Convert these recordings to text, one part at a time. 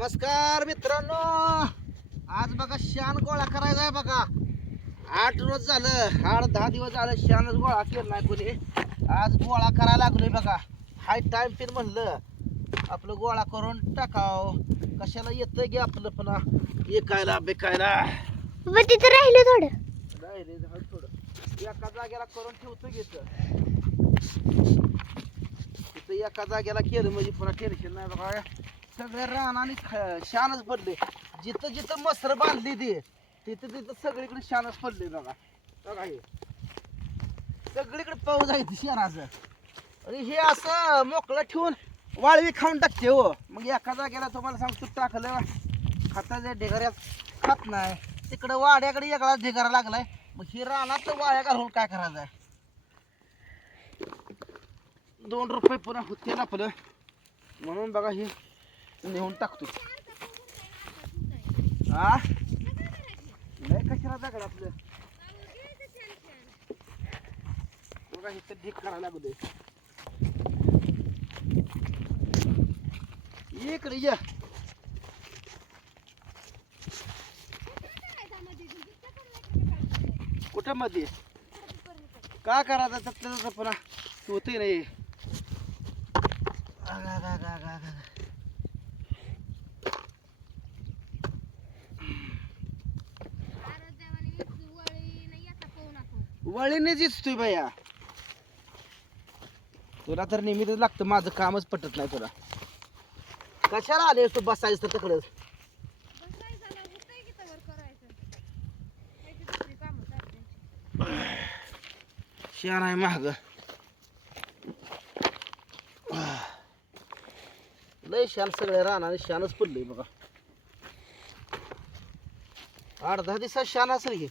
नमस्कार मित्रांनो. आज बघा शान गोळा करायचा आहे बघा. आठ रोज झालं आठ दहा दिवस झालं शानच गोळा केला नाही कोणी. आज गोळा करायला लागलोय बघा. हाय टाइम पिन म्हणलं. आपलं गोळा करून टाकाव. कशाला येतंय गे आपलं पुन्हा एकायला बेकायला. तिथं राहिलं थोडं. नाही रे झाड थोडं. एका जागेला करून ठेवतो घेत तिथं एका जागेला केलं म्हणजे पुन्हा टेन्शन नाही बघा. सगळे रान आणि शानच पडले. जिथं जिथं मसर बांधली ती तिथं तिथं सगळीकडे शानच पडले बघा. बघा हे. सगळीकडे पाऊस आहे शहराचं आणि हे असं मोकळं ठेवून वाळवी खाऊन टाकते हो. मग एका जागेला तुम्हाला सांगतो टाकलं खाताच्या ढेगाऱ्यात खात नाही. तिकडं वाड्याकडे एकळा ढेगारा लागलाय. मग हे रानात वाळ्या घालून काय करायचं? आहे दोन रुपये पुन्हा होते ना आपलं. म्हणून बघा हे नेऊन टाकतो हा नाही कशाला जागड आपलं? बघा इथं ढीक करायला लागलोय. ये इकडे या. कुठं मध्ये का करायचं त्यातलं तसं पुन्हा? होतही नाही. वळीने दिसतोय बाया तुला तर नेहमीच लागतं माझं कामच पटत नाही तुला. कशाला आले तू बसायचं तर तिकडं? शान आहे महाग लय शान सगळे राहणार शानच पडलंय बघा. आठ दहा दिवसात शान असेल की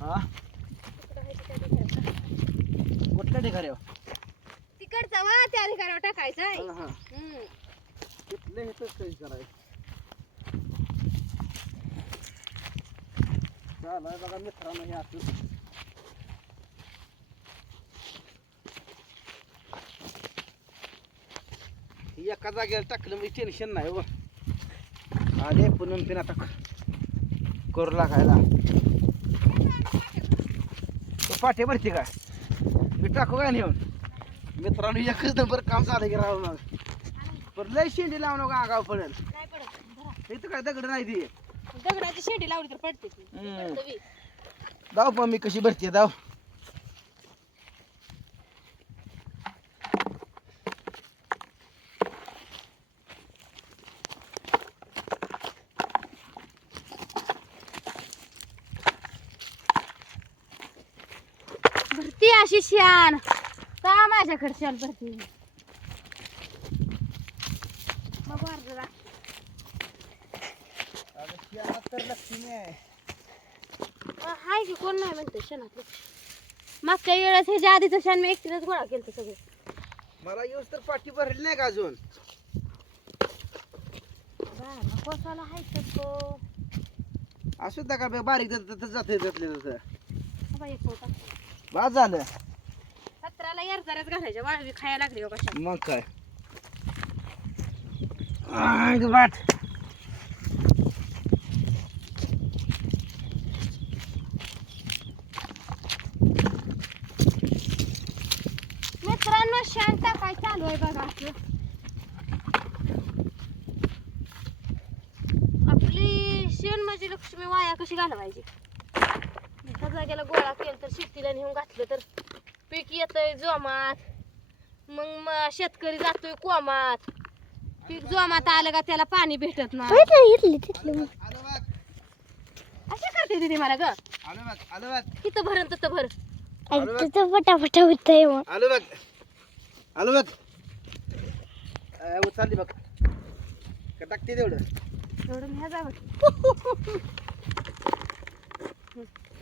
हा कुठल्या ठिकाणी हो? तिकडचा वा त्या अधिकारावर टाकायचा आहे हा. हम्म. तिथलं इथंच काही करायचं बघा मित्रांनो हे असं हे एका जागेला टाकलं म्हणजे टेन्शन नाही हो आले पुनम पिना टाक करू लागायला पाठे भरते का? मी टाकू काय नेऊन? मित्रांनो एकच नंबर काम झालं की राहू मग. पण लय शेंडी लावू नका आगाव पडेल. नाही पडत धरा. इथं काय दगड नाही ती. दगडाची शेंडी लावली तर पडते ती. हम्म. पडतं बी. दाव पण मी कशी भरते दाव भरती अशी शान का माझ्याकडे शान भरती. बघू अर्धा तर लक्ष्मी आहे. हाय की कोण नाही म्हणते शनातलं मागच्या वेळेस ह्याच्या आधीचं शान मी एकटीनंच गोळा केलं सगळं. मला येऊस तर पाठी भरली नाही का अजून? बारा कोसाला हाय तर तो? असू द्या का बे बारीक जात जाते त्यातले तसं बाबा एक होता बाद झालं. यारचाऱ्याच घालायच्या. वाळवी खायला लागली हो कशा मग काय? आय ग बाट मित्रांनो शांत काय चालू आहे बघा असं आपली शेण म्हणजे लक्ष्मी वाया कशी घालवायची? एका जागेला गोळा केलं तर शेतीला नेऊन घातलं तर पीक येतंय जोमात. मग म- शेतकरी जातोय कोमात. पीक जोमात आलं का त्याला पाणी भेटत नाही. आलं बघ असं करते तिथे मला ग. आलं बघ आलं बघ. तिथं भरण तिथं भर. आलं बघ पटापट होतंय मग. आलं बघ आलं बघ. अं, उचलली बघ. का टाकते तेवढं? एवढं ह्या जावं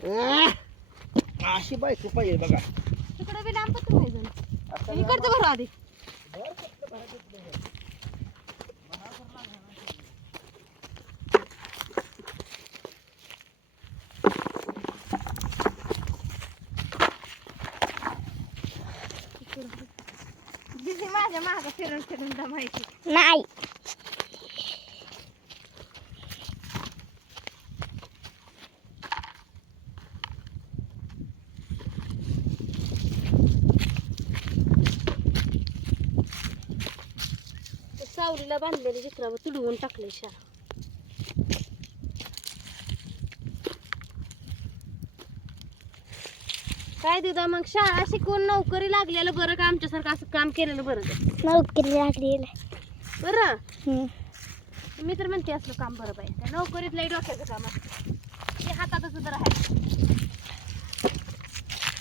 अं, अशी बायको पाहिजे बघा तिकडं बी लांब पत्र पाहिजे असं इकडचं भरू आधी. माझ्या माग फिरून फिरून माहिती नाही. ते सावलीला बांधलेले चित्रावर तुडवून टाकले शा काय दिदा मग शाळा शिकवून नोकरी लागलेलं बरं का? आमच्यासारखं असं काम केलेलं बरं का? नोकरी लागली बरं. मी तर म्हणते असलं काम बरं पाहिजे त्या नोकरीत लई डोक्याचं काम असतं. ते हातातच जर आहे.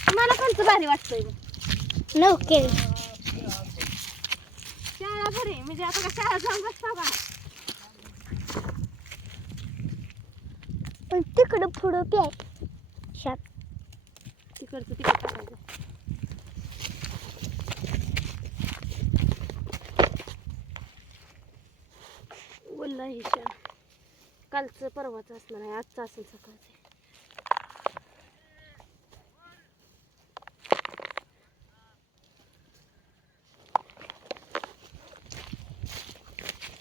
मला कोणतं भारी वाटतंय? नोकरी. शाळा बरी म्हणजे आता का शाळा जाऊन बसतो का? पण तिकडं पुढं प्याय शात तिकडचं तिकड टाकायचं. बोलला ही शाळा कालचं परवाचं असणार आहे आजचं असेल सकाळचं या या या हं. गोळा करून लांब पर्यंत का नव्हे तवा? लांब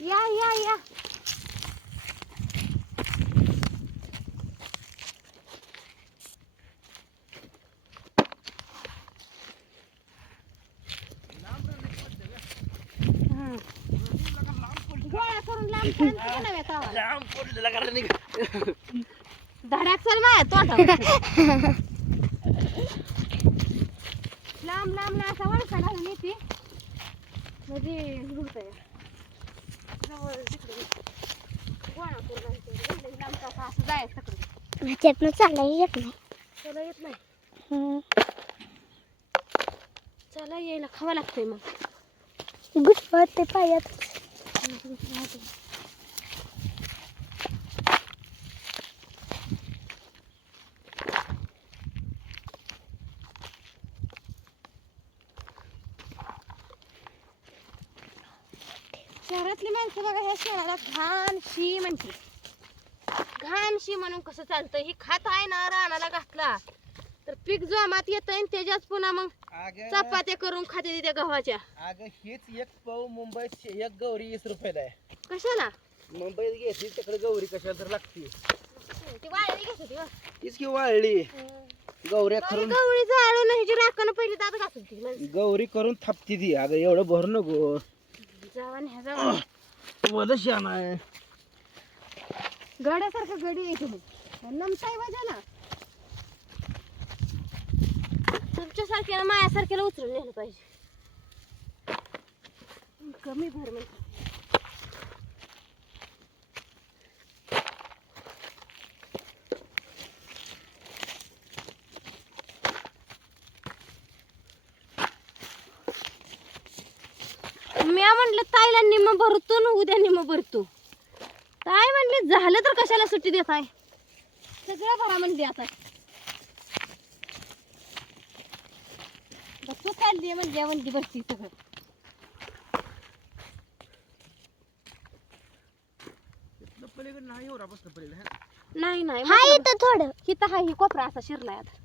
पडलेला कारण नाही धड्यात चल माया तोंडावर. लांब लांब ना असा वळसा घालून येते म्हणजे ह्याच्यातनं चालायला येत नाही. चला येत नाही. हम्म. चला यायला खावं लागतंय मग. गुड वाटते पायात शहरातली माणसं बघा ह्या शहरात घाण शी म्हणते घाण शी म्हणून कसं चालतं? ही खात आहे ना रानाला घातला. तर पीक जोमात येत आणि त्याच्याच पुन्हा मग चपात्या करून खाते त्या गव्हाच्या. अगं हेच एक पाव मुंबईत एक गौरी वीस रुपयाला आहे. कशाला? मुंबईत घेतली तिकडे गौरी कशाला तर लागते. ती वाळली घेत होती बा. तीच की वाळली. गौऱ्या बाई, करून गवळी जाळून ह्याची राखण पहिली दात घासून ती म्हणजे गौरी करून थापती ती. अगं एवढं भर नको. जावा ह्या जावा. गड्यासारखं गडी आहे तुम्ही. नमताय ना तुमच्यासारख्याला मायासारख्याला उचलून नेलं पाहिजे. कमी भर म्हणजे. मी म्हणलं ताईला निम्म भरतो न उद्या निम्म भरतो. ताई म्हणली झालं तर कशाला सुट्टी देत आहे सगळं भरा म्हणली आता तू काढली म्हणजे म्हणली भरती सगळं. नाही नाही नाही हा म्हटलं इथं थोडं. हिथं हा ही कोपरा असा शिरलाय आता.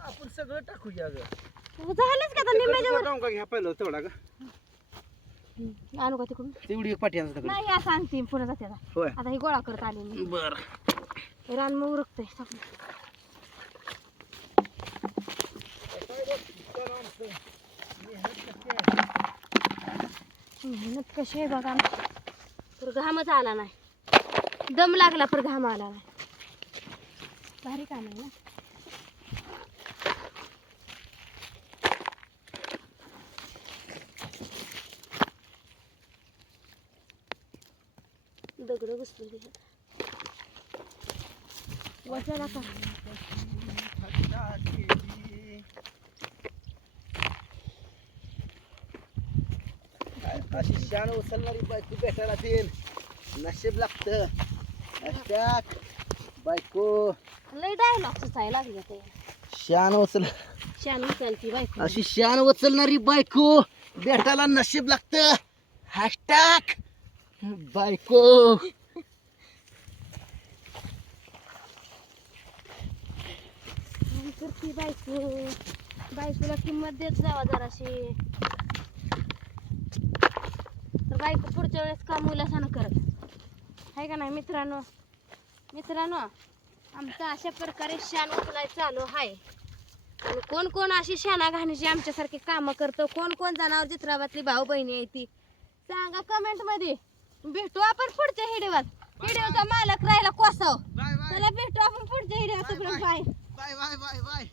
आपण सगळं टाकूया झालंच का आता निम्म्याच्या वर? जाऊन का घ्या पहिलं तेवढा का? हम्म, आणू का तिकडून? तेवढी एक पाठी आणतो नाही असं आणते पुन्हा जाते आता. होय. आता ही गोळा करत आले मी. बर. रान मग उरकतंय सगळं. मेहनत कशी आहे बघा तर घामच आला नाही. दम लागला पर घाम आला नाही. भारी काम आहे ना? दगड घुसलेली आहेत. वचला का अशी शान उचलणारी बायको भेटायला तीन. नशीब लागतं. अष्टाक बायको. लय डायलॉग सुचायला लागले ते शान उचल. शान उचलती बायको. अशी शान उचलणारी बायको भेटायला नशीब लागतं. हॅशटॅग. बायको. करते बायको? बायकोला किंमत देत जावा जराशी. बायको पुढच्या वेळेस काम उल्हासानं करत. आहे का नाही मित्रांनो? मित्रांनो आमचं अशा प्रकारे शान उचलाय चालू आहे आणि कोण कोण अशी शाना घाण्याची आमच्यासारखी कामं करतो? कोण कोण जनावर चित्राबातली भाऊ बहिणी आहे ती? सांगा कमेंटमध्ये भेटू आपण पुढच्या हिडिओत हिडिओचा मालक राहिला कोसाव. चला भेटू आपण पुढच्या हिडिओत bye. Bye bye bye bye.